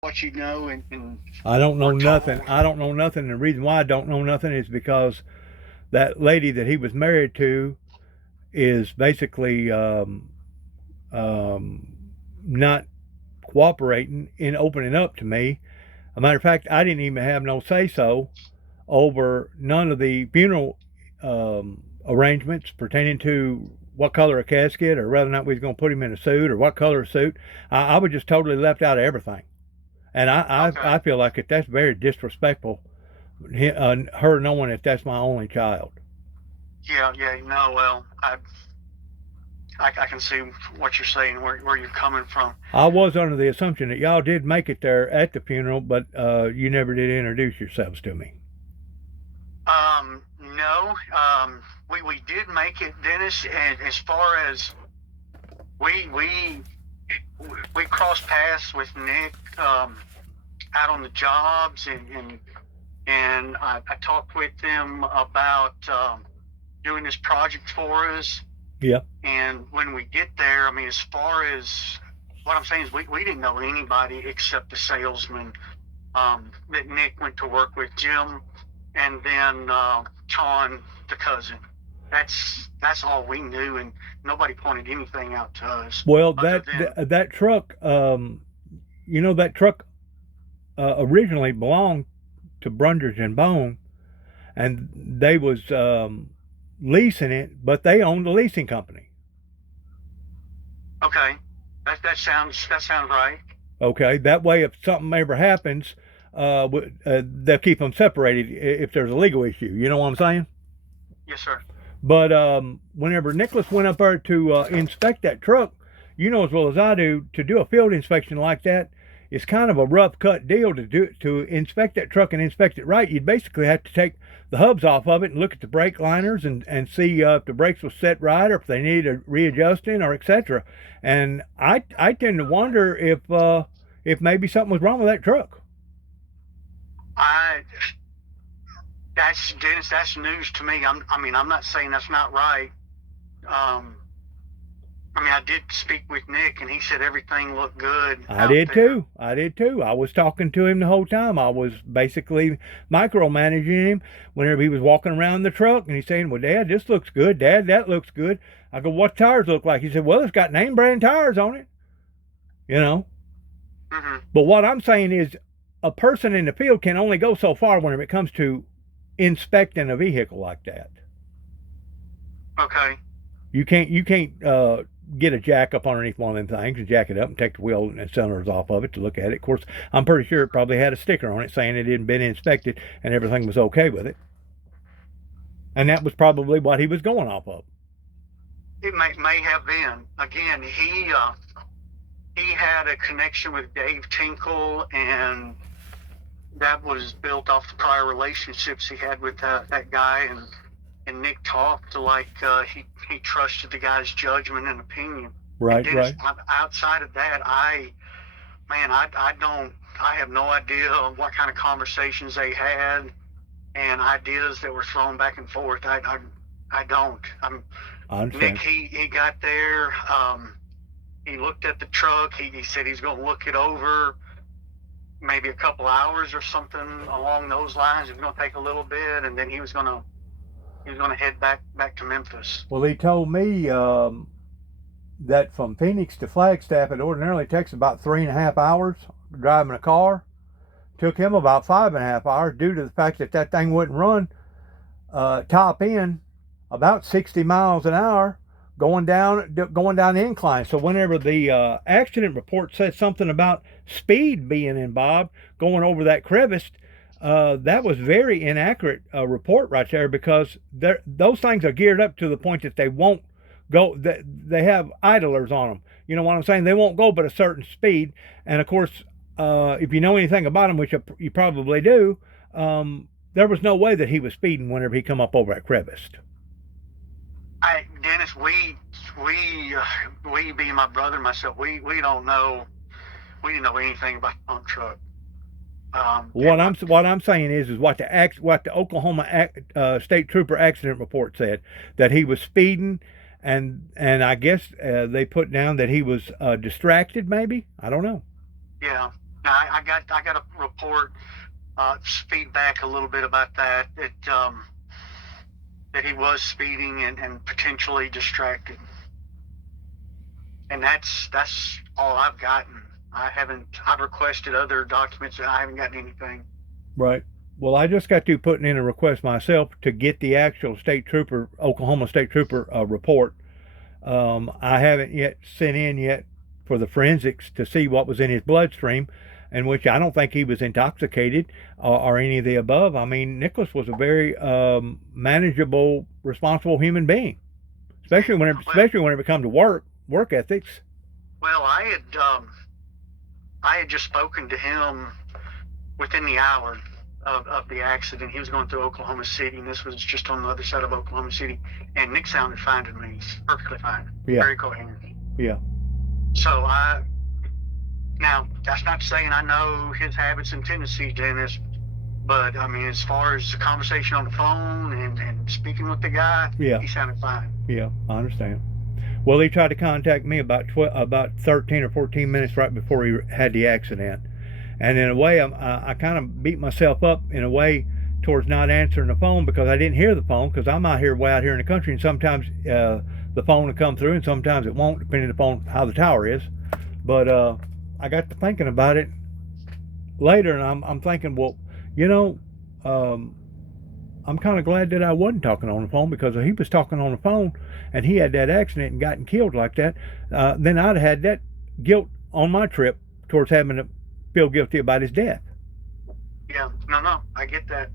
what you know and I don't know were nothing. told. I don't know nothing. And the reason why I don't know nothing is because that lady that he was married to is basically um, not cooperating in opening up to me. A matter of fact, I didn't even have no say so over none of the funeral arrangements pertaining to what color a casket or whether or not we was going to put him in a suit or what color suit. I was just totally left out of everything. And I Okay. feel like that's very disrespectful, her knowing that that's my only child. Yeah, yeah, no, well, I can see what you're saying, where you're coming from. I was under the assumption that y'all did make it there at the funeral, but you never did introduce yourselves to me. No, we did make it, Dennis, and as far as we we we crossed paths with Nick out on the jobs, and I talked with them about doing this project for us. Yeah. And when we get there, I mean, as far as what I'm saying is, we didn't know anybody except the salesman that Nick went to work with, Jim, and then Sean, the cousin. That's all we knew, and nobody pointed anything out to us Well, other that than that truck, that truck originally belonged to Brundage and Bone, and they was leasing it, but they owned the leasing company. okay. That sounds right. Okay, that way if something ever happens, they'll keep them separated if there's a legal issue. You know what I'm saying? Yes, sir. But whenever Nicholas went up there to inspect that truck, you know as well as I do a field inspection like that, it's kind of a rough cut deal to inspect that truck and inspect it right. You'd basically have to take the hubs off of it and look at the brake liners and see if the brakes were set right or if they needed readjusting or etc. And I tend to wonder if maybe something was wrong with that truck. I that's Dennis. That's news to me. I mean, I'm not saying that's not right. Um, I mean, I did speak with Nick, and he said everything looked good I out did there. too. I did too. I was talking to him the whole time. I was basically micromanaging him whenever he was walking around the truck and he's saying, "Well, Dad, this looks good. Dad, that looks good." I go, "What tires look like?" He said, "Well, it's got name brand tires on it." You know. Hmm. But what I'm saying is, a person in the field can only go so far when it comes to inspecting a vehicle like that. Okay. You can't get a jack up underneath one of them things and jack it up and take the wheel and cylinders off of it to look at it. Of course, I'm pretty sure it probably had a sticker on it saying it hadn't been inspected and everything was okay with it. And that was probably what he was going off of. It may have been. Again, he had a connection with Dave Tinkle, and that was built off the prior relationships he had with that guy. And Nick talked like he trusted the guy's judgment and opinion. And Right, Dennis, right. outside of that, I don't, I have no idea what kind of conversations they had and ideas that were thrown back and forth. I don't. I Nick, understand. he got there. He looked at the truck. He said he's going to look it over, maybe a couple hours or something along those lines. It was going to take a little bit, and then he was going to head back to Memphis. Well, he told me that from Phoenix to Flagstaff, it ordinarily takes about 3.5 hours driving a car. Took him about 5.5 hours due to the fact that that thing wouldn't run top end about 60 miles an hour going down the incline. So whenever the accident report said something about speed being involved going over that crevice, that was very inaccurate report right there because those things are geared up to the point that they won't go. They have idlers on them. You know what I'm saying? They won't go but a certain speed. And of course, if you know anything about them, which you probably do, there was no way that he was speeding whenever he come up over that crevice. Dennis, we being my brother and myself, we don't know. We didn't know anything about the pump truck. And What I'm saying is what the Oklahoma State Trooper accident report said that he was speeding, and I guess they put down that he was distracted. Maybe I don't know. yeah, Now, I got a report, feedback a little bit about that. That he was speeding and potentially distracted. And that's all I've gotten. I've requested other documents. I haven't gotten anything. Right. Well, I just got to putting in a request myself to get the actual Oklahoma State Trooper report. I haven't yet sent in yet for the forensics to see what was in his bloodstream, in which I don't think he was intoxicated or any of the above. I mean, Nicholas was a very manageable, responsible human being, especially when it comes to work ethics. Well, I had just spoken to him within the hour of the accident. He was going through Oklahoma City, and this was just on the other side of Oklahoma City. And Nick sounded fine to me. He's perfectly fine. Yeah. Very coherent. Yeah. So now that's not saying I know his habits and tendencies, Dennis. But I mean, as far as the conversation on the phone and speaking with the guy, yeah, he sounded fine. Yeah, I understand. Well, he tried to contact me about 13 or 14 minutes right before he had the accident. And in a way, I kind of beat myself up in a way towards not answering the phone because I didn't hear the phone because I'm way out here in the country, and sometimes the phone will come through and sometimes it won't, depending upon how the tower is. But I got to thinking about it later, and I'm thinking, well, you know, I'm kind of glad that I wasn't talking on the phone, because if he was talking on the phone and he had that accident and gotten killed like that, then I'd have had that guilt on my trip towards having to feel guilty about his death. Yeah, no, I get that.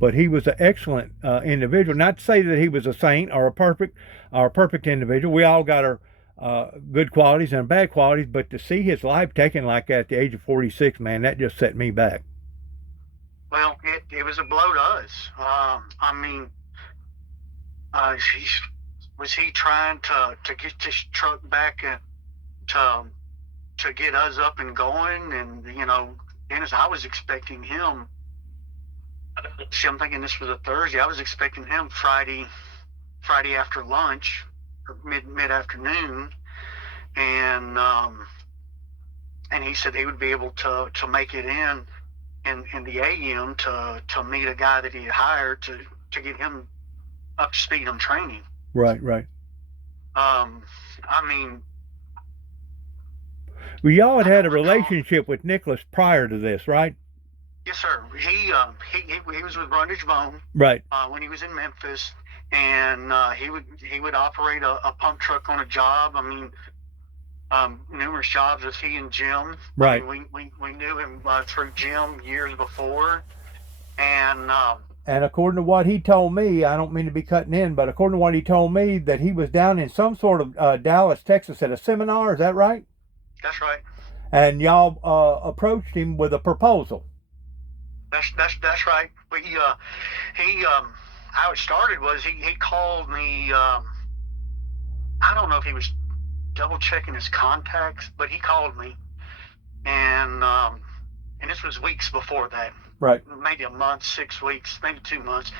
But he was an excellent individual. Not to say that he was a saint or a perfect individual. We all got our good qualities and bad qualities, but to see his life taken like that at the age of 46, man, that just set me back. Well, it was a blow to us. I mean, was he trying to get this truck back to get us up and going? And you know, Dennis, I was expecting him. See, I'm thinking this was a Thursday. I was expecting him Friday after lunch, or mid afternoon, and he said he would be able to make it in the AM to meet a guy that he had hired to get him up to speed on training. Right. I mean, well, y'all had a relationship with Nicholas prior to this, right? Yes, sir. He was with Brundage Bone, right, when he was in Memphis, and he would operate a pump truck on a job. I mean, numerous jobs with he and Jim. Right. I mean, we knew him through Jim years before, and according to what he told me, I don't mean to be cutting in, but according to what he told me, that he was down in some sort of Dallas, Texas at a seminar. Is that right? That's right. And y'all approached him with a proposal. That's right. How it started was he called me. I don't know if he was double checking his contacts, but he called me, and this was weeks before that. Right. Maybe a month, 6 weeks, maybe 2 months,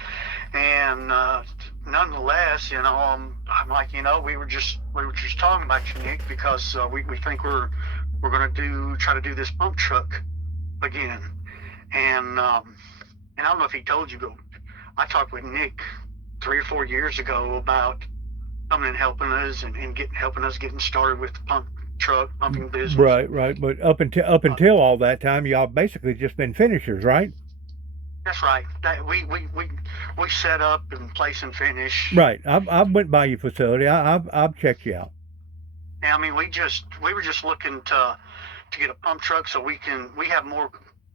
and nonetheless, you know, I'm like, you know, we were just talking about you, Nick, because we think we're going to try to do this pump truck again. And I don't know if he told you, but I talked with Nick 3 or 4 years ago about coming and helping us and helping us getting started with the pumping business. Right. But up until all that time, y'all basically just been finishers, right? That's right. We set up and place and finish. Right. I've went by your facility. I've checked you out. Yeah, I mean, we were just looking to get a pump truck so we have more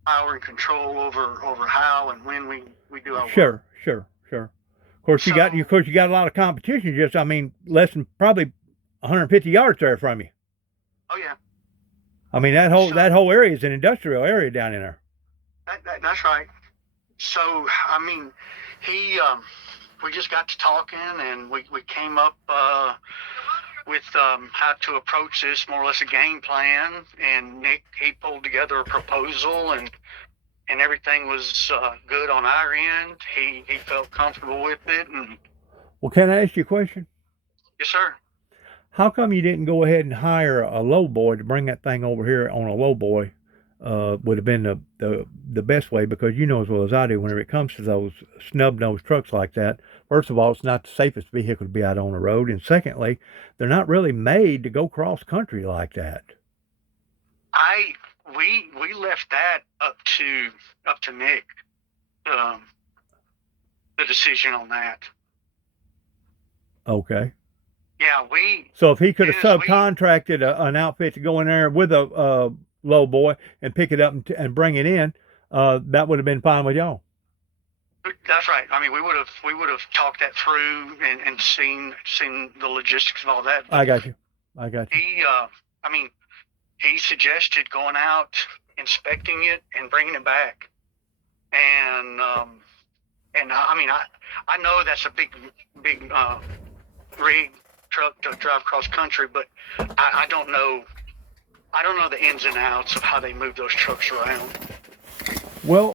power and control over how and when we do our work. Sure. Of course, you got a lot of competition. Just, I mean, less than probably 150 yards there from you. Oh yeah. I mean, that whole area is an industrial area down in there. That's right. So I mean, we just got to talking, and we came up with how to approach this, more or less a game plan. And Nick, he pulled together a proposal, and everything was good on our end. He felt comfortable with it. And well, can I ask you a question? Yes, sir. How come you didn't go ahead and hire a lowboy to bring that thing over here on a lowboy? Would have been the best way, because you know as well as I do, whenever it comes to those snub nosed trucks like that, first of all, it's not the safest vehicle to be out on the road, and secondly, they're not really made to go cross country like that. We left that up to Nick, the decision on that. Okay. Yeah, So if he could have Yes, subcontracted an outfit to go in there with a low boy and pick it up and bring it in, that would have been fine with y'all. that's right. I mean, we would have talked that through and seen the logistics of all that. I got you. I mean, he suggested going out, inspecting it, and bringing it back. And I mean, I know that's a big rig truck to drive cross country, but I don't know the ins and outs of how they move those trucks around. Well,